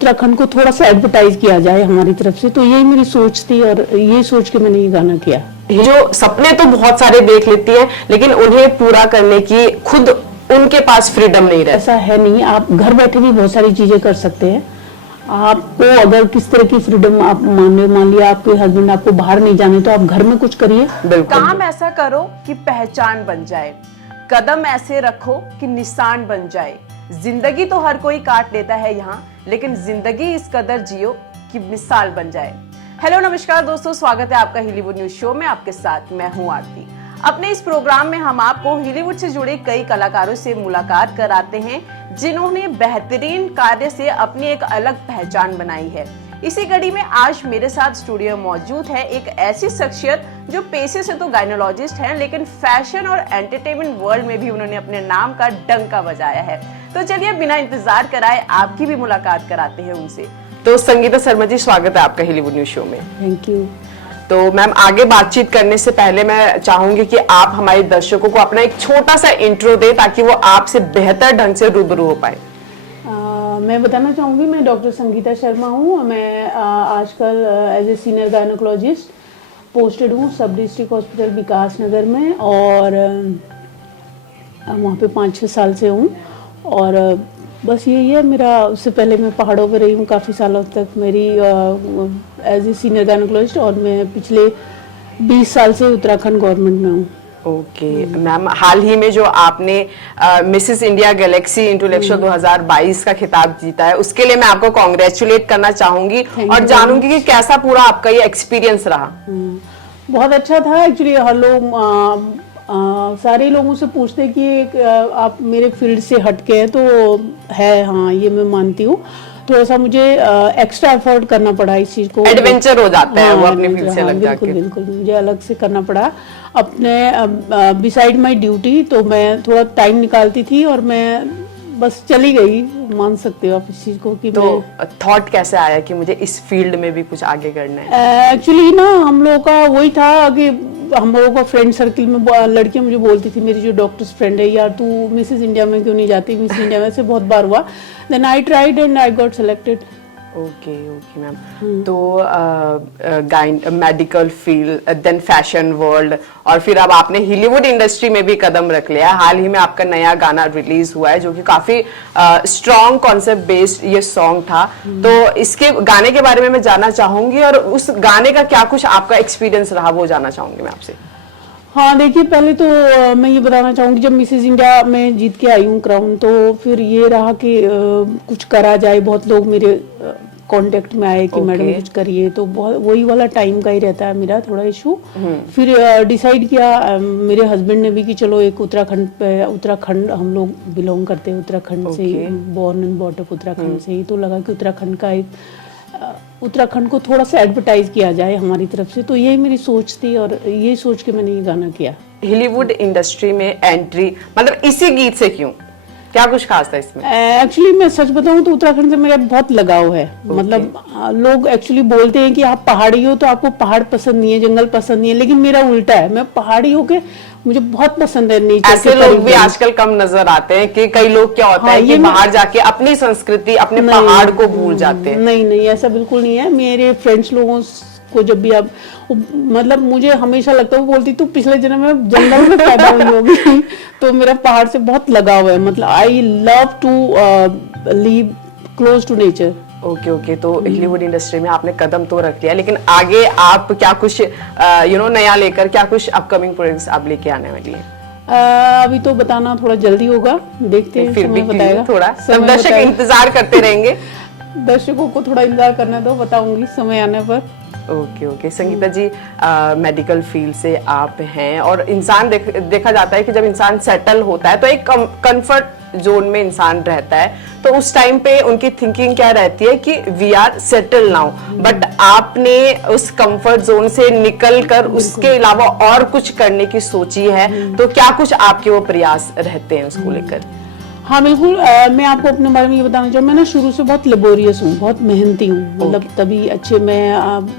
उत्तराखंड को थोड़ा सा एडवर्टाइज किया जाए हमारी तरफ से, तो यही मेरी सोच थी और ये सोच के मैंने ये गाना किया। जो सपने तो बहुत सारे देख लेती हैं, लेकिन उन्हें पूरा करने की खुद उनके पास फ्रीडम नहीं रहती। ऐसा है नहीं, आप घर बैठे भी बहुत सारी चीजें कर सकते हैं। आपको अगर किस तरह की फ्रीडम आप मान लिया आपके हस्बैंड आपको बाहर नहीं जाने, तो आप घर में कुछ करिए। काम ऐसा करो कि पहचान बन जाए, कदम ऐसे रखो कि निशान बन जाए। जिंदगी तो हर कोई काट लेता है यहाँ, लेकिन जिंदगी इस कदर जियो कि मिसाल बन जाए। हेलो नमस्कार दोस्तों, स्वागत है आपका हॉलीवुड न्यूज शो में। आपके साथ मैं हूँ आरती। अपने इस प्रोग्राम में हम आपको हॉलीवुड से जुड़े कई कलाकारों से मुलाकात कराते हैं जिन्होंने बेहतरीन कार्य से अपनी एक अलग पहचान बनाई है। इसी कड़ी में आज मेरे साथ स्टूडियो में मौजूद है एक ऐसी शख्सियत जो पेशे से तो गायनोलॉजिस्ट हैं, लेकिन फैशन और एंटरटेनमेंट वर्ल्ड में भी उन्होंने अपने नाम का डंका बजाया है। तो चलिए बिना इंतजार कराए आपकी भी मुलाकात कराते हैं उनसे। तो संगीता शर्मा जी, स्वागत है आपका हॉलीवुड न्यूज शो में। Thank you. तो मैम, आगे बातचीत करने से पहले मैं चाहूंगी कि आप हमारे दर्शकों को अपना एक छोटा सा इंट्रो दें ताकि वो आपसे बेहतर ढंग से रूबरू हो पाए। मैं बताना चाहूँगी, मैं डॉक्टर संगीता शर्मा हूँ। मैं आजकल as a senior gynaecologist posted हूँ सब डिस्ट्रिक्ट हॉस्पिटल विकास नगर में, और वहाँ पे 5-6 साल से हूँ। और बस यही है मेरा। उससे पहले मैं पहाड़ों पे रही हूँ काफ़ी सालों तक, मेरी एज ए सीनियर गायनोकोलॉजिस्ट, और मैं पिछले 20 साल से उत्तराखंड गवर्नमेंट में हूँ। ओके मैम, हाल ही में जो आपने मिसेस इंडिया गैलेक्सी इंटेलेक्चुअल 2022 का खिताब जीता है, उसके लिए मैं आपको कॉन्ग्रेचुलेट करना चाहूंगी और जानूंगी कि कैसा पूरा आपका ये एक्सपीरियंस रहा। बहुत अच्छा था एक्चुअली। हर लोग सारे लोगों से पूछते कि आप मेरे फील्ड से हटके हैं, तो है, हाँ, ये मैं मानती हूँ। थोड़ा सा मुझे एक्स्ट्रा एफर्ट करना पड़ा इस चीज को। एडवेंचर हो जाता है वो अपने फील्ड से अलग जाके। बिल्कुल मुझे अलग से करना पड़ा अपने बिसाइड माय ड्यूटी। तो मैं थोड़ा टाइम निकालती थी और मैं बस चली गई, मान सकते हो आप इस चीज को कि। तो थॉट कैसे आया कि मुझे इस फील्ड में भी कुछ आगे करना है? एक्चुअली ना, हम लोगों का वही था कि हम लोगों का फ्रेंड सर्किल में लड़कियां मुझे बोलती थी, मेरी जो डॉक्टर्स फ्रेंड है, यार तू मिसेस इंडिया में क्यों नहीं जाती? मिसेस इंडिया में से बहुत बार हुआ। Then I tried and I got selected. Okay ma'am. तो medical field, then fashion world, और फिर अब आपने हॉलीवुड इंडस्ट्री में भी कदम रख लिया है। हाल ही में आपका नया गाना रिलीज हुआ है जो कि काफी स्ट्रॉन्ग कॉन्सेप्ट बेस्ड ये सॉन्ग था। तो इसके गाने के बारे में मैं जानना चाहूंगी, और उस गाने का क्या कुछ आपका एक्सपीरियंस रहा वो जानना चाहूंगी मैं आपसे। हाँ देखिए, पहले तो मैं ये बताना चाहूँगी, जब मिसेस इंडिया में जीत के आई हूँ क्राउन, तो फिर ये रहा कि कुछ करा जाए। बहुत लोग मेरे कांटेक्ट में आए कि मैडम कुछ करिए, तो बहुत वही वाला टाइम का ही रहता है मेरा थोड़ा इशू। फिर डिसाइड किया मेरे हस्बैंड ने भी कि चलो एक उत्तराखंड हम लोग बिलोंग करते हैं, उत्तराखंड से, born and bought up Uttarakhand से ही, तो लगा कि उत्तराखंड को थोड़ा सा एडवर्टाइज किया जाए हमारी तरफ से। तो यही मेरी सोच थी और यही सोच के मैंने ये गाना किया। हॉलीवुड इंडस्ट्री में एंट्री मतलब इसी गीत से क्यों, क्या कुछ खास था इसमें? एक्चुअली मैं सच बताऊं तो उत्तराखंड से मेरा बहुत लगाव है। मतलब लोग एक्चुअली बोलते हैं कि आप पहाड़ी हो तो आपको पहाड़ पसंद नहीं है, जंगल पसंद नहीं है, लेकिन मेरा उल्टा है। मैं पहाड़ी होके मुझे बहुत पसंद है नेचर। ऐसे लोग भी आजकल कम नजर आते हैं कि कई लोग क्या होता है कि बाहर जाके अपनी संस्कृति, अपने पहाड़ को भूल जाते हैं। नहीं, ऐसा बिल्कुल नहीं है। मेरे फ्रेंड्स लोगों को जब भी आप, मतलब मुझे हमेशा लगता है, वो बोलती तू पिछले जन्म में जंगल में पैदा हुई होगी। तो मेरा पहाड़ से बहुत लगाव है। मतलब I love to live close to nature. Okay. तो हॉलीवुड इंडस्ट्री में आपने कदम तो रख लिया, लेकिन आगे आप क्या कुछ नया लेकर, क्या कुछ अपकमिंग प्रोजेक्ट्स आप लेके आने वाली है? अभी तो बताना थोड़ा जल्दी होगा, देखते हैं, फिर भी बताएगा थोड़ा, सब दर्शक इंतजार करते रहेंगे। दर्शकों को थोड़ा इंतजार करने दो, बताऊंगी समय आने पर। ओके संगीता जी, मेडिकल फील्ड से आप हैं, और इंसान देखा जाता है कि जब इंसान सेटल होता है तो एक कंफर्ट जोन में इंसान रहता है, तो उस टाइम पे उनकी थिंकिंग क्या रहती है कि we are settle now, but आपने उस कंफर्ट जोन से निकल कर उसके अलावा और कुछ करने की सोची है, तो क्या कुछ आपके वो प्रयास रहते हैं उसको लेकर? हाँ बिल्कुल। मैं आपको अपने बारे में ये बताना चाहूँ, मैं ना शुरू से बहुत लेबोरियस हूँ, बहुत मेहनती हूँ। मतलब तभी अच्छे मैं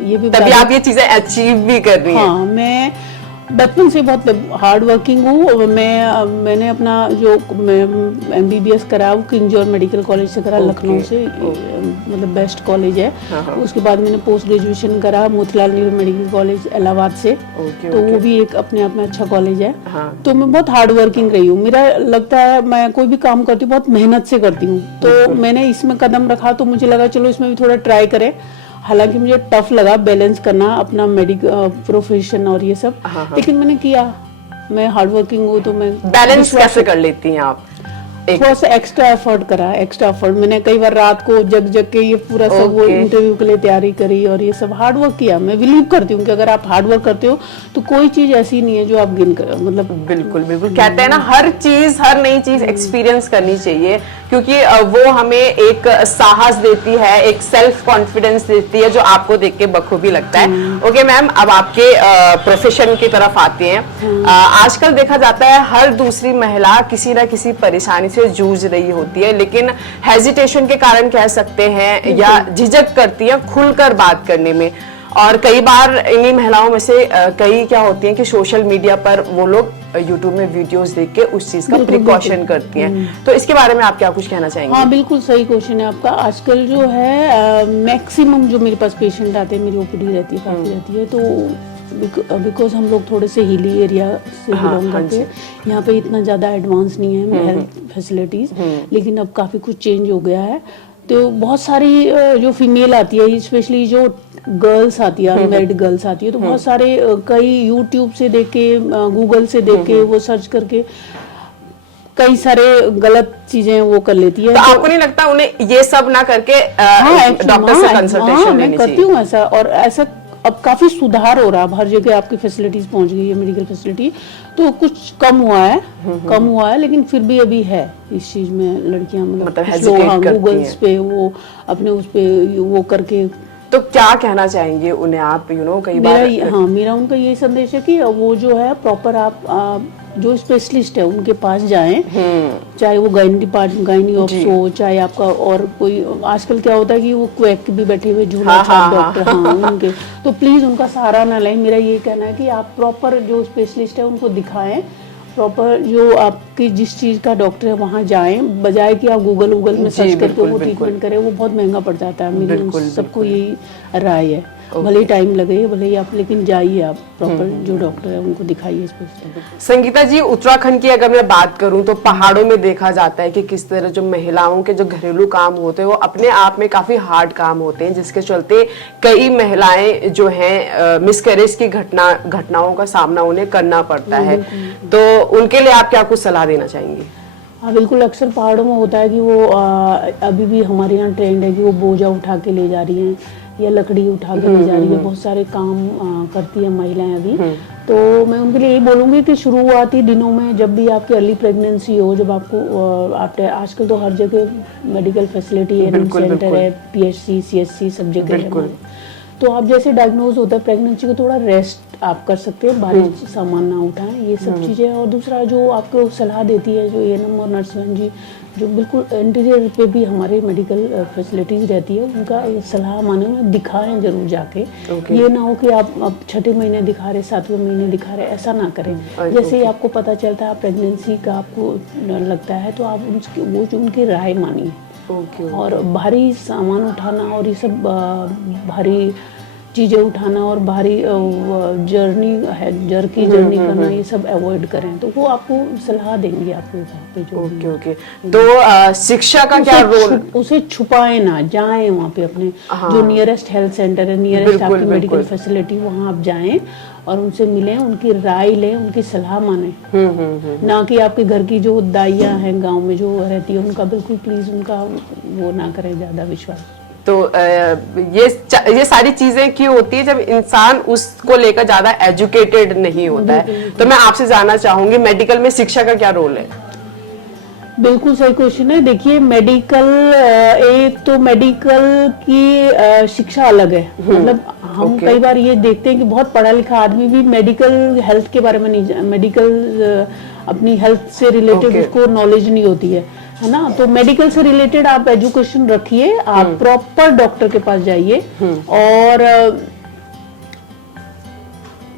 ये भी तभी आप ये चीजें अचीव भी कर रही हैं। हाँ, मैं बचपन से बहुत हार्ड वर्किंग हूँ मैंने अपना जो MBBS करा वो किंग जॉर्ज मेडिकल कॉलेज से करा, लखनऊ से, मतलब बेस्ट कॉलेज है। उसके बाद मैंने पोस्ट ग्रेजुएशन करा मोतीलाल नेहरू मेडिकल कॉलेज इलाहाबाद से, तो वो भी एक अपने आप में अच्छा कॉलेज है। तो मैं बहुत हार्ड वर्किंग रही हूँ। मेरा लगता है मैं कोई भी काम करती हूँ बहुत मेहनत से करती हूँ, तो मैंने इसमें कदम रखा तो मुझे लगा चलो इसमें भी थोड़ा ट्राई करें। हालांकि मुझे टफ लगा बैलेंस करना अपना मेडिकल प्रोफेशन और ये सब, लेकिन मैंने किया। मैं हार्ड वर्किंग हूँ तो मैं बैलेंस कैसे कर लेती हैं आप? थोड़ा सा एक्स्ट्रा एफर्ट करा, एक्स्ट्रा एफर्ट मैंने कई बार रात को जग जग के ये पूरा सब वो इंटरव्यू के लिए तैयारी करी और ये सब हार्ड वर्क किया। मैं बिलीव करती हूँ कि अगर आप हार्ड वर्क करते हो तो कोई चीज ऐसी नहीं है जो आप गिन कर, मतलब बिल्कुल बिल्कुल कहते हैं ना, हर नई चीज एक्सपीरियंस करनी चाहिए, क्योंकि वो हमें एक साहस देती है, एक सेल्फ कॉन्फिडेंस देती है, जो आपको देख के बखूबी लगता है। ओके मैम, अब आपके प्रोफेशन की तरफ आते हैं। आजकल देखा जाता है हर दूसरी महिला किसी ना किसी परेशानी से जूझ रही होती है, लेकिन हेजिटेशन के कारण कह सकते हैं या झिझक करती है खुलकर बात करने में। और कई बार इन्हीं महिलाओं में से कई क्या होती हैं कि सोशल मीडिया पर वो लोग यूट्यूब में वीडियोस देख के उस चीज का प्रिकॉशन करती हैं। तो इसके बारे में आप क्या कुछ कहना चाहेंगे? हाँ बिल्कुल सही क्वेश्चन है आपका। आजकल जो है मैक्सिमम जो मेरे पास पेशेंट आते हैं, मेरी ओपीडी रहती है, काफी रहती है, तो बिकॉज हम लोग थोड़े से हिली एरिया से बिलोंग करते हैं, यहाँ पे इतना ज़्यादा एडवांस नहीं है हेल्थ फैसिलिटीज़, लेकिन अब काफ़ी कुछ चेंज हो गया है। तो बहुत सारी जो फीमेल आती है, स्पेशली जो गर्ल्स आती है, अनमैरिड गर्ल्स आती है, तो बहुत सारे कई यूट्यूब से देख के, गूगल से देख के, वो सर्च करके कई सारे गलत चीजें वो कर लेती है। तो आपको नहीं लगता उन्हें ये सब ना करके डॉक्टर से कंसल्टेशन लेनी चाहिए? मैं करती हूँ ऐसा, और ऐसा अब काफी सुधार हो रहा है, हर जगह आपकी फैसिलिटीज पहुंच गई है, मेडिकल फैसिलिटी, तो कुछ कम हुआ है, लेकिन फिर भी अभी है इस चीज में लड़कियां मतलब गूगल पे वो अपने उस पे वो करके। तो क्या कहना चाहेंगे उन्हें आप? कई बार मेरा उनका ये संदेश है कि वो जो है प्रॉपर आप जो स्पेशलिस्ट है उनके पास जाएं, चाहे वो गायनी ऑप्स हो, चाहे आपका और कोई, आजकल क्या होता है कि वो क्वैक भी बैठे हुए झूला छाप डॉक्टर, उनके, तो प्लीज उनका सहारा ना लें। मेरा ये कहना है कि आप प्रॉपर जो स्पेशलिस्ट है उनको दिखाएं, प्रॉपर जो आपकी जिस चीज का डॉक्टर है वहाँ जाएं, बजाय कि आप गूगल में सर्च करके वो ट्रीटमेंट करें, वो बहुत महंगा पड़ जाता है। मेरी सबको यही राय है, भले ही टाइम लगे, भले ही आप, लेकिन जाइए आप प्रॉपर जो डॉक्टर है उनको दिखाइए स्पेशलिस्ट। संगीता जी, उत्तराखंड की अगर मैं बात करूं तो पहाड़ों में देखा जाता है कि किस तरह जो महिलाओं के जो घरेलू काम होते हैं वो अपने आप में काफी हार्ड काम होते हैं, जिसके चलते कई महिलाएं जो हैं मिसकैरेज की घटनाओं का सामना उन्हें करना पड़ता है। तो उनके लिए आप क्या कुछ सलाह देना चाहेंगे? हाँ बिल्कुल, अक्सर पहाड़ों में होता है कि वो अभी भी हमारे यहाँ ट्रेंड है कि वो बोझा उठा के ले जा रही हैं या लकड़ी उठा के ले जा रही है, बहुत सारे काम करती है महिलाएं अभी। तो मैं उनके लिए यही बोलूँगी कि शुरुआती दिनों में जब भी आपकी अर्ली प्रेगनेंसी हो, जब आपको आजकल तो हर जगह मेडिकल फैसिलिटी है, सेंटर है, PHC CHC सब जगह है, तो आप जैसे डायग्नोज होता है प्रेगनेंसी को, थोड़ा रेस्ट आप कर सकते हैं, भारी सामान ना उठाएं, ये सब चीज़ें। और दूसरा जो आपको सलाह देती है जो ANM और नर्स बहन जी, जो बिल्कुल इंटीरियर पे भी हमारे मेडिकल फैसिलिटीज रहती है, उनका सलाह माने में दिखाएं जरूर जाके। ये ना हो कि आप अब 6ठे महीने दिखा रहे, 7वें महीने दिखा रहे, ऐसा ना करें। जैसे ही आपको पता चलता है प्रेगनेंसी का आपको लगता है, तो आप वो जो उनकी राय मानिए। और भारी सामान उठाना और ये सब भारी चीज़ें उठाना और भारी जर्नी करना, ये सब अवॉइड करें, तो वो आपको सलाह देंगे आपके वहाँ पे जो तो शिक्षा का क्या रोल? उसे छुपाए ना, जाएं वहाँ पे अपने जो नियरेस्ट हेल्थ सेंटर है, नियरेस्ट आपकी मेडिकल फैसिलिटी, वहाँ आप जाएं और उनसे मिलें, उनकी राय लें, उनकी सलाह माने। ना कि आपके घर की जो दाइयाँ हैं गांव में जो रहती है उनका बिल्कुल प्लीज उनका वो ना करें ज्यादा विश्वास। तो ये सारी चीजें क्यों होती है? जब इंसान उसको लेकर ज्यादा एजुकेटेड नहीं होता है। तो मैं आपसे जानना चाहूंगी, मेडिकल में शिक्षा का क्या रोल है? बिल्कुल सही क्वेश्चन है। देखिए मेडिकल, एक तो मेडिकल की शिक्षा अलग है, मतलब हम कई बार ये देखते हैं कि बहुत पढ़ा लिखा आदमी भी मेडिकल हेल्थ के बारे में नहीं, मेडिकल अपनी हेल्थ से रिलेटेड उसको नॉलेज नहीं होती है ना। तो मेडिकल से रिलेटेड आप एजुकेशन रखिए, आप प्रॉपर डॉक्टर के पास जाइए और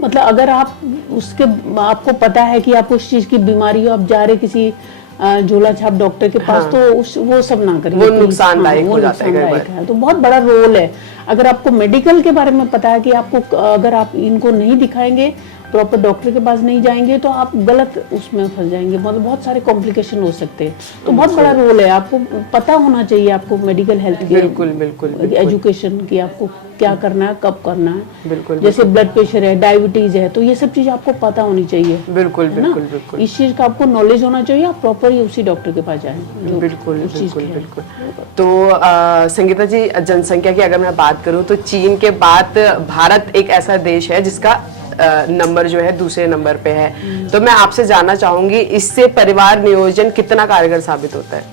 मतलब अगर आप उसके आपको पता है कि आपको उस चीज की बीमारी हो, आप जा रहे किसी झोला छाप डॉक्टर के पास, तो वो सब ना करिए, वो please। नुकसानदायक हाँ, हो जाता है कई बार। नुकसानदायक है। तो बहुत बड़ा रोल है। अगर आपको मेडिकल के बारे में पता है कि आपको, अगर आप इनको नहीं दिखाएंगे, प्रॉपर डॉक्टर के पास नहीं जाएंगे, तो आप गलत उसमें फंस जाएंगे, मतलब बहुत सारे कॉम्प्लिकेशन हो सकते हैं। तो बहुत बड़ा रोल है, आपको पता होना चाहिए, आपको मेडिकल हेल्थ के, बिल्कुल एजुकेशन की, आपको क्या करना है, कब करना है। बिल्कुल जैसे ब्लड प्रेशर है, डायबिटीज है, तो ये सब चीज आपको पता होनी चाहिए। बिल्कुल है ना? बिल्कुल बिल्कुल इस चीज का आपको नॉलेज होना चाहिए, आप प्रॉपर ही उसी डॉक्टर के पास जाएं जो बिल्कुल उस चीज बिल्कुल की है। बिल्कुल। तो संगीता जी, जनसंख्या की अगर मैं बात करूं तो चीन के बाद भारत एक ऐसा देश है जिसका नंबर जो है दूसरे नंबर पे है। तो मैं आपसे जानना चाहूंगी, इससे परिवार नियोजन कितना कारगर साबित होता है?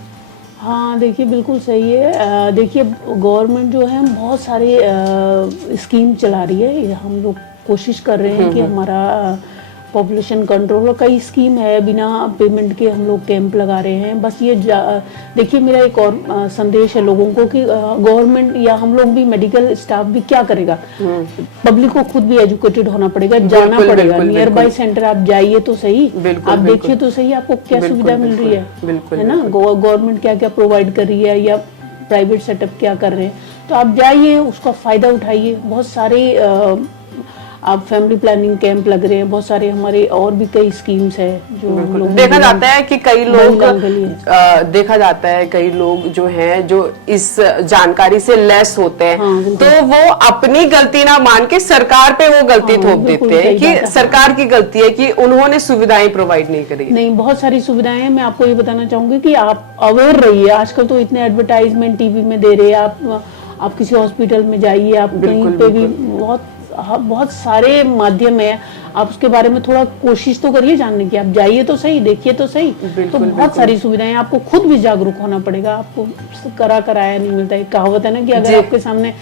हाँ देखिए, बिल्कुल सही है। देखिए, गवर्नमेंट जो है बहुत सारे स्कीम चला रही है। ये हम लोग कोशिश कर रहे हैं कि हमारा पॉपुलेशन कंट्रोल, और कई स्कीम है, बिना पेमेंट के हम लोग कैंप लगा रहे हैं। बस ये देखिए, मेरा एक और संदेश है लोगों को कि गवर्नमेंट या हम लोग भी, मेडिकल स्टाफ भी क्या करेगा, पब्लिक को खुद भी एजुकेटेड होना पड़ेगा, जाना पड़ेगा, नियर बाई सेंटर आप जाइए तो सही, आप देखिए तो सही आपको क्या सुविधा मिल रही है ना, गवर्नमेंट क्या क्या प्रोवाइड कर रही है या प्राइवेट सेटअप क्या कर रहे हैं, तो आप जाइए, उसका फायदा उठाइए। बहुत सारे आप फैमिली प्लानिंग कैंप लग रहे हैं, बहुत सारे हमारे और भी कई स्कीम्स है जो हम लोग देखा जाता है कि कई लोग महिलाओं के लिए। देखा जाता है कई लोग जो हैं जो इस जानकारी से लेस होते हैं, हाँ, तो वो अपनी गलती ना मान के सरकार पे वो गलती थोप देते हैं कि सरकार की गलती है कि उन्होंने सुविधाएं प्रोवाइड नहीं करी। नहीं, बहुत सारी सुविधाएं हैं। मैं आपको ये बताना चाहूंगी कि आप अवेयर रहिए। आजकल तो इतने एडवर्टाइजमेंट टीवी में दे रहे हैं, आप किसी हॉस्पिटल में जाइए, आप कहीं पे भी बहुत सारे माध्यम है, आप उसके बारे में थोड़ा कोशिश तो करिए जानने की, आप जाइए तो सही, देखिए तो सही। तो बहुत सारी सुविधाएं, आपको खुद भी जागरूक होना पड़ेगा, आपको कराया नहीं मिलता। एक कहावत है ना कि अगर आपके सामने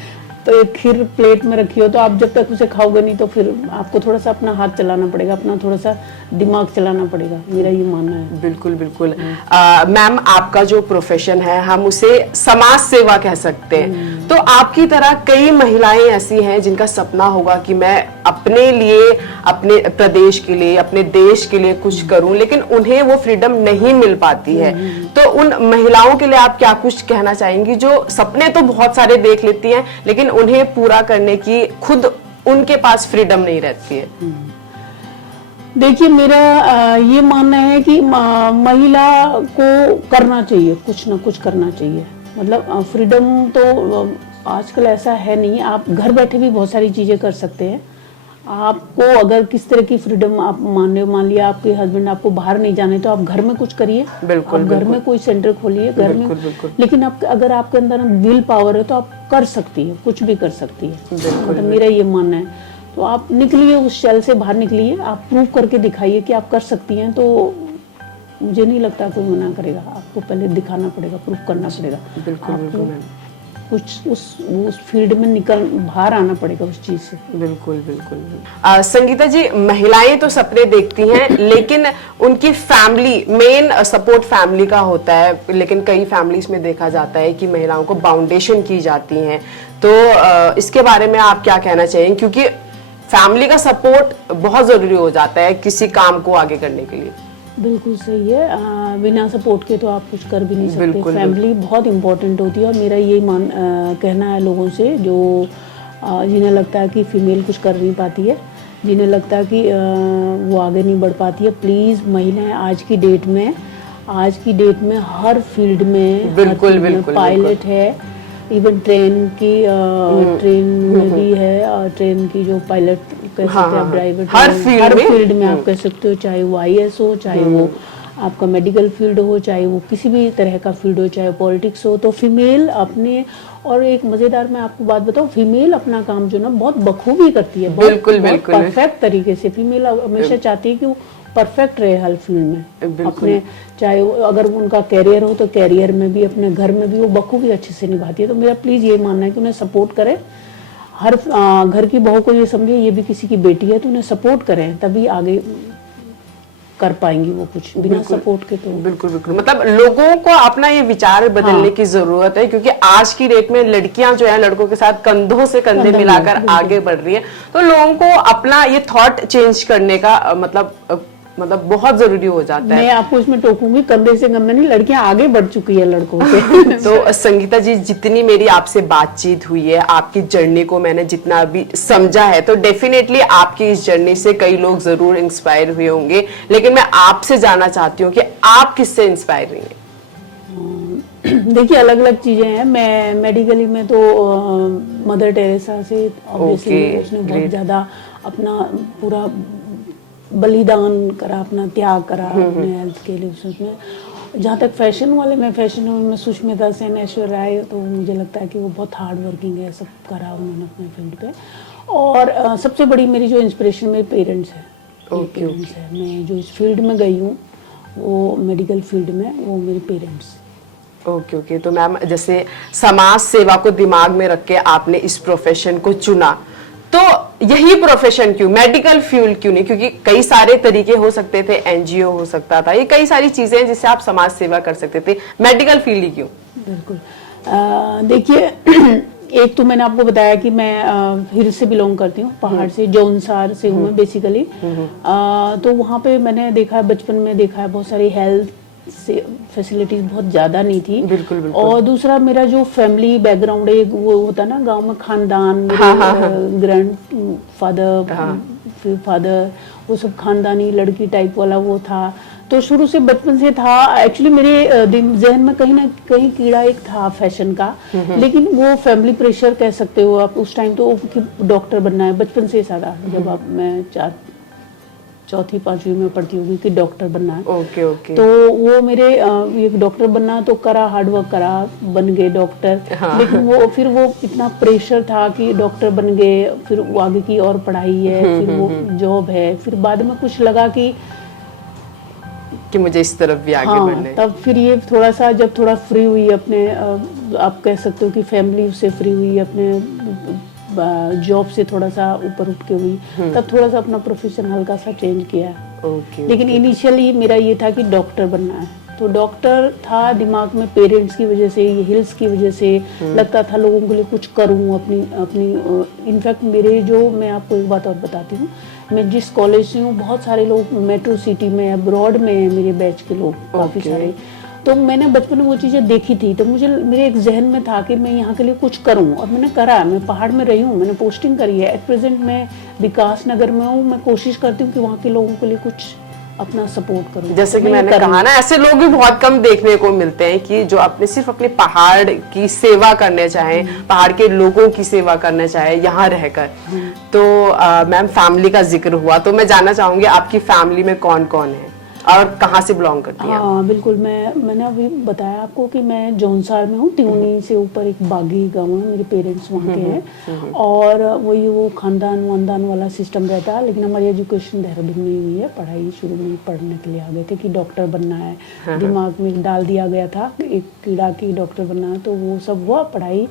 तो एक खीर प्लेट में रखी हो, तो आप जब तक उसे खाओगे नहीं, तो फिर आपको थोड़ा सा अपना हाथ चलाना पड़ेगा, अपना थोड़ा सा दिमाग चलाना पड़ेगा, मेरा ये मानना है। बिल्कुल बिल्कुल। मैम, आपका जो प्रोफेशन है हम उसे समाज सेवा कह सकते हैं, तो आपकी तरह कई महिलाएं ऐसी हैं जिनका सपना होगा कि मैं अपने लिए, अपने प्रदेश के लिए, अपने देश के लिए कुछ करूं, लेकिन उन्हें वो फ्रीडम नहीं मिल पाती है। तो उन महिलाओं के लिए आप क्या कुछ कहना चाहेंगी जो सपने तो बहुत सारे देख लेती हैं लेकिन उन्हें पूरा करने की खुद उनके पास फ्रीडम नहीं रहती है? देखिए, मेरा ये मानना है कि महिला को करना चाहिए, कुछ ना कुछ करना चाहिए। मतलब फ्रीडम तो आजकल ऐसा है नहीं, आप घर बैठे भी बहुत सारी चीजें कर सकते हैं। आपको अगर किस तरह की फ्रीडम आप मान लिया आपके हस्बैंड आपको बाहर नहीं जाने, तो आप घर में कुछ करिए, आप घर में कोई सेंटर खोलिए, घर में। लेकिन अगर आपके अंदर विल पावर है तो आप कर सकती है, कुछ भी कर सकती है। मतलब मेरा ये मानना है। तो आप निकलिए, उस शेल से बाहर निकलिए, आप प्रूव करके दिखाइए कि आप कर सकती हैं, तो मुझे नहीं लगता कोई मना करेगा। आपको पहले दिखाना पड़ेगा, प्रूव करना पड़ेगा। बिल्कुल कुछ उस फील्ड में निकल बाहर आना पड़ेगा उस चीज से। बिल्कुल बिल्कुल। संगीता जी, महिलाएं तो सपने देखती हैं लेकिन उनकी फैमिली, मेन सपोर्ट फैमिली का होता है, लेकिन कई फैमिलीज में देखा जाता है कि महिलाओं को बाउंडेशन की जाती हैं। तो इसके बारे में आप क्या कहना चाहेंगे, क्योंकि फैमिली का सपोर्ट बहुत जरूरी हो जाता है किसी काम को आगे करने के लिए? बिल्कुल सही है। बिना सपोर्ट के तो आप कुछ कर भी नहीं सकते। फैमिली बहुत इम्पोर्टेंट होती है। और मेरा ये कहना है लोगों से जो जिन्हें लगता है कि फीमेल कुछ कर नहीं पाती है, जिन्हें लगता है कि वो आगे नहीं बढ़ पाती है, प्लीज़ महिलाएं आज की डेट में हर फील्ड में, पायलट है, इवन ट्रेन में भी है, ट्रेन की जो पायलट कह सकते हैं, ड्राइवर, हर फील्ड में आप कह सकते हो, चाहे वो IAS हो, चाहे वो आपका मेडिकल फील्ड हो, चाहे वो किसी भी तरह का फील्ड हो, चाहे पॉलिटिक्स हो, तो फीमेल अपने, और एक मजेदार मैं आपको बात बताऊं, फीमेल अपना काम जो ना बहुत बखूबी करती है, बहुत परफेक्ट तरीके से। फीमेल हमेशा चाहती है कि वो परफेक्ट रहे हर फील्ड में, अपने चाहे अगर उनका कैरियर हो तो कैरियर में भी, अपने घर में भी वो बखूबी अच्छे से निभाती है। तो मेरा प्लीज ये मानना है कि उन्हें सपोर्ट करें। हर घर की बहू को ये समझे ये भी किसी की बेटी है, तो उन्हें सपोर्ट करें, तभी आगे कर पाएंगी वो कुछ बिना सपोर्ट के। तो बिल्कुल बिल्कुल, मतलब लोगों को अपना ये विचार बदलने की जरूरत है, क्योंकि आज की डेट में लड़कियां जो है लड़कों के साथ कंधों से कंधे मिलाकर आगे बढ़ रही है, तो लोगों को अपना ये थॉट चेंज करने का मतलब बहुत जरूरी हो जाता है। मैं आपको इसमें टोकूंगी, कंधे से कंधे नहीं, लड़कियां आगे बढ़ चुकी है लड़कों से। तो संगीता जी, जितनी मेरी आपसे बातचीत हुई है, आपकी जर्नी को मैंने जितना भी समझा है, तो डेफिनेटली आपकी इस जर्नी से कई लोग जरूर इंस्पायर हुए होंगे, लेकिन मैं आपसे जानना चाहती हूँ कि आप किससे इंस्पायर हुई हैं? देखिए, अलग अलग चीजें हैं। मैं मेडिकली में तो मदर टेरेसा से, ऑब्वियसली उसने बहुत ज्यादा अपना पूरा बलिदान करा, अपना त्याग करा अपने हेल्थ के लिए उसमें। जहाँ तक फैशन वाले में सुष्मिता सेन, ऐश्वर्या राय, तो मुझे लगता है कि वो बहुत हार्ड वर्किंग है, सब करा उन्होंने अपने फील्ड पे। और सबसे बड़ी मेरी जो इंस्पिरेशन मेरे पेरेंट्स है। पेरेंट्स है, मैं जो इस फील्ड में गई हूँ, वो मेडिकल फील्ड में, वो मेरे पेरेंट्स। ओके, तो मैम, जैसे समाज सेवा को दिमाग में रख के आपने इस प्रोफेशन को चुना, तो यही प्रोफेशन क्यों, मेडिकल फील्ड क्यों नहीं? क्योंकि कई सारे तरीके हो सकते थे, एनजीओ हो सकता था, ये कई सारी चीजें हैं जिससे आप समाज सेवा कर सकते थे, मेडिकल फील्ड ही क्यों? बिल्कुल, देखिए, एक तो मैंने आपको बताया कि मैं हिल से बिलोंग करती हूँ, पहाड़ से, जौनसार से हूँ मैं बेसिकली। तो वहाँ पे मैंने देखा है, बचपन में देखा है, बहुत सारी हेल्थ से फैसिलिटीज बहुत ज्यादा नहीं थी। बिल्कुल बिल्कुल। और दूसरा, मेरा जो फैमिली बैकग्राउंड है, वो होता है ना गांव में खानदान, ग्रैंड फादर, फिर फादर, वो सब खानदानी लड़की टाइप वाला वो था। तो शुरू से बचपन से था। एक्चुअली मेरे जहन में कहीं ना कहीं कीड़ा एक था फैशन का, लेकिन वो फैमिली प्रेशर कह सकते हो आप उस टाइम, तो कि डॉक्टर बनना है, बचपन से सारा, जब आप मैं चौथी पांचवी में पढ़ती होगी कि डॉक्टर बनना है। ओके। तो वो मेरे ये डॉक्टर बनना, तो करा, हार्ड वर्क करा, बन गए डॉक्टर। लेकिन वो इतना प्रेशर था कि डॉक्टर बन गए, फिर वो आगे की और पढ़ाई है, फिर वो जॉब है, फिर बाद में कुछ लगा कि मुझे इस तरफ भी आगे बढ़ना है। तब फिर ये थोड़ा सा, जब थोड़ा फ्री हुई अपने, आप कह सकते हो कि फैमिली से फ्री हुई, अपने जॉब से थोड़ा सा ऊपर उठ के हुई, तब थोड़ा सा अपना प्रोफेशन हल्का सा चेंज किया। लेकिन इनिशियली मेरा ये था कि डॉक्टर बनना है। तो डॉक्टर था दिमाग में, पेरेंट्स की वजह से, ये हिल्स की वजह से लगता था लोगों के लिए कुछ करूं अपनी इनफैक्ट मेरे जो, मैं आपको एक बात और बताती हूँ, मैं जिस कॉलेज से हूँ, बहुत सारे लोग मेट्रो सिटी में, अब्रॉड में है मेरे बैच के लोग, काफी सारे। तो मैंने बचपन में वो चीजें देखी थी, तो मुझे, मेरे एक जहन में था कि मैं यहाँ के लिए कुछ करूँ, और मैंने करा। मैं पहाड़ में रही हूँ, मैंने पोस्टिंग करी है। एट प्रेजेंट मैं विकास नगर में हूँ। मैं कोशिश करती हूँ कि वहाँ के लोगों के लिए कुछ अपना सपोर्ट करूं। जैसे कि मैंने कहा ना, ऐसे लोग भी बहुत कम देखने को मिलते हैं कि जो अपने सिर्फ अपने पहाड़ की सेवा करने चाहे, पहाड़ के लोगों की सेवा करने चाहे यहाँ रहकर। तो मैम, फैमिली का जिक्र हुआ, तो मैं जानना चाहूंगी आपकी फैमिली में कौन कौन है और कहाँ से बिलोंग करती हैं? हाँ बिल्कुल, मैंने अभी बताया आपको कि मैं जौनसार में हूँ। त्यूनी से ऊपर एक बागी गाँव है, मेरे पेरेंट्स वहाँ के हैं, और वही वो खानदान वानदान वाला सिस्टम रहता है। लेकिन हमारी एजुकेशन देहरादून में ही हुई है। पढ़ाई शुरू में पढ़ने के लिए आ गए थे कि डॉक्टर बनना है, दिमाग में डाल दिया गया था एक कीड़ा की डॉक्टर बनना है, तो वो सब हुआ पढ़ाई।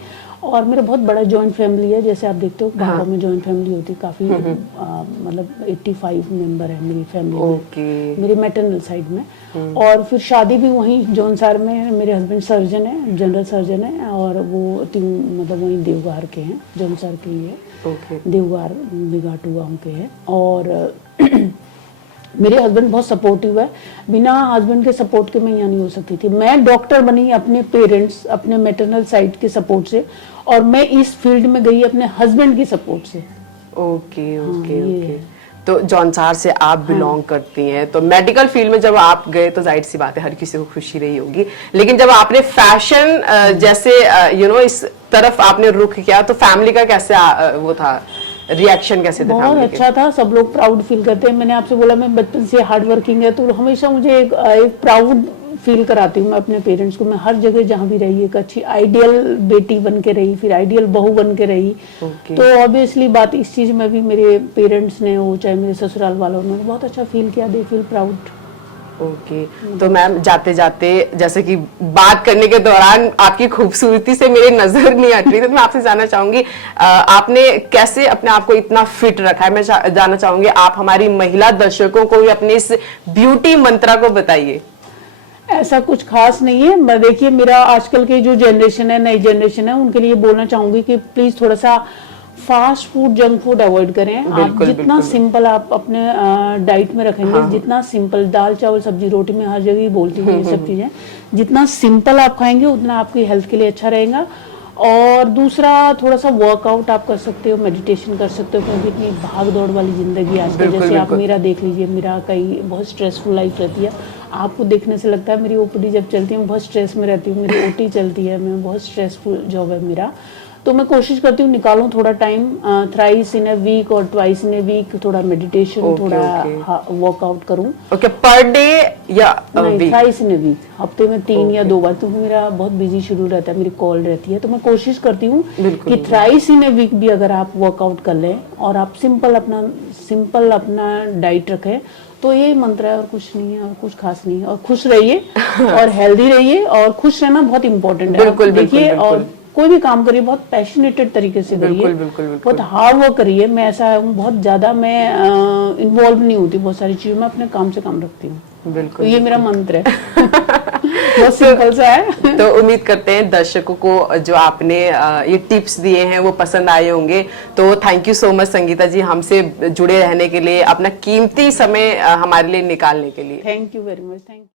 और मेरा बहुत बड़ा जॉइंट फैमिली है, जैसे आप देखते हो पहाड़ों में जॉइंट फैमिली होती है काफी, मतलब 85 मेंबर है मेरी फैमिली में, मेरे मैटरनल साइड में। और फिर शादी भी वहीं जौनसार में, मेरे हस्बैंड सर्जन है, जनरल सर्जन है, और वो मतलब वहीं देवगार के हैं, जौनसार के ही है, देवगार बिगाटू गाँव के हैं। और मेरे हस्बैंड बहुत सपोर्टिव है, बिना हस्बैंड के सपोर्ट के मैं यहाँ नहीं हो सकती थी। मैं डॉक्टर बनी अपने पेरेंट्स, अपने मैटरनल साइड के सपोर्ट से, और मैं इस फील्ड में गई अपने हस्बैंड की सपोर्ट से। ओके। तो जौनसार से आप बिलोंग करती हैं, तो मेडिकल फील्ड में जब आप गए तो जाहिर सी बात है हर किसी को खुशी रही होगी, लेकिन जब आपने फैशन जैसे इस तरफ आपने रुख किया, तो फैमिली का कैसे वो था, रिएक्शन कैसे था? बहुत अच्छा था, सब लोग प्राउड फील करते हैं। मैंने आपसे बोला मैं बचपन से हार्ड वर्किंग है, तो हमेशा मुझे एक प्राउड फील कराती हूँ मैं अपने पेरेंट्स को। मैं हर जगह जहाँ भी रही, एक अच्छी आइडियल बेटी बन के रही, फिर आइडियल बहू बन के रही। तो ऑब्वियसली बात इस चीज में भी मेरे पेरेंट्स ने, वो चाहे मेरे ससुराल वालों ने, बहुत अच्छा फील किया, दे फील प्राउड। ओके तो मैम जाते जाते जैसे कि बात करने के दौरान आपकी खूबसूरती से मेरी नजर नहीं हट रही, तो मैं आपसे जानना चाहूंगी आपने कैसे अपने आप को इतना फिट रखा है। मैं जानना चाहूंगी आप हमारी महिला दर्शकों को भी अपने इस ब्यूटी मंत्रा को बताइए। ऐसा कुछ खास नहीं है, मैं देखिए मेरा आजकल की जो जनरेशन है, नई जनरेशन है, उनके लिए बोलना चाहूंगी कि प्लीज थोड़ा सा fast food, junk food avoid करें। आप जितना सिंपल आप अपने डाइट में रखेंगे, जितना सिंपल दाल चावल सब्जी रोटी में हर जगह बोलती हूँ ये सब चीजें, जितना सिंपल आप खाएंगे उतना आपकी हेल्थ के लिए अच्छा रहेगा। और दूसरा थोड़ा सा वर्कआउट आप कर सकते हो, मेडिटेशन कर सकते हो, क्योंकि इतनी भाग दौड़ वाली जिंदगी आजकल, जैसे आप मेरा देख लीजिए, मेरा कई बहुत स्ट्रेसफुल लाइफ रहती है। आपको देखने से लगता है मेरी ओपीडी जब चलती है मैं बहुत स्ट्रेस में रहती हूँ, मेरी ओटी चलती है, मैं बहुत स्ट्रेसफुल जॉब है मेरा। तो मैं कोशिश करती हूँ निकालूं थोड़ा time, thrice in a week और ट्वाइस इन ए वीक थोड़ा मेडिटेशन, थोड़ा वर्कआउट करूं। ओके, पर डे या नहीं, थ्राइस इन ए वीक, हफ्ते में 3 या 2 बार, क्योंकि मेरा बहुत बिजी शेड्यूल रहता है, मेरी कॉल रहती है, तो मैं कोशिश करती हूँ कि थ्राइस इन ए वीक भी अगर आप वर्कआउट कर लें और आप सिंपल अपना डाइट रखें, तो ये मंत्र है और कुछ नहीं है, और कुछ खास नहीं है। और खुश रहिए और हेल्दी रहिए, और खुश रहना बहुत इंपॉर्टेंट है। बिल्कुल, देखिए, और कोई भी काम करिए बहुत पैशनेटेड तरीके से करिए, बहुत हार्ड वर्क करिए। मैं ऐसा हूँ, बहुत ज्यादा मैं इन्वॉल्व नहीं होती बहुत सारी चीजों में, अपने काम से काम रखती हूँ। बिल्कुल, तो ये मेरा मंत्र है। बहुत सिंपल सा है। तो उम्मीद करते हैं दर्शकों को जो आपने ये टिप्स दिए हैं वो पसंद आए होंगे। तो thank you so much Sangeeta ji, हमसे जुड़े रहने के लिए, अपना कीमती समय हमारे लिए निकालने के लिए। Thank you very much. Thank you.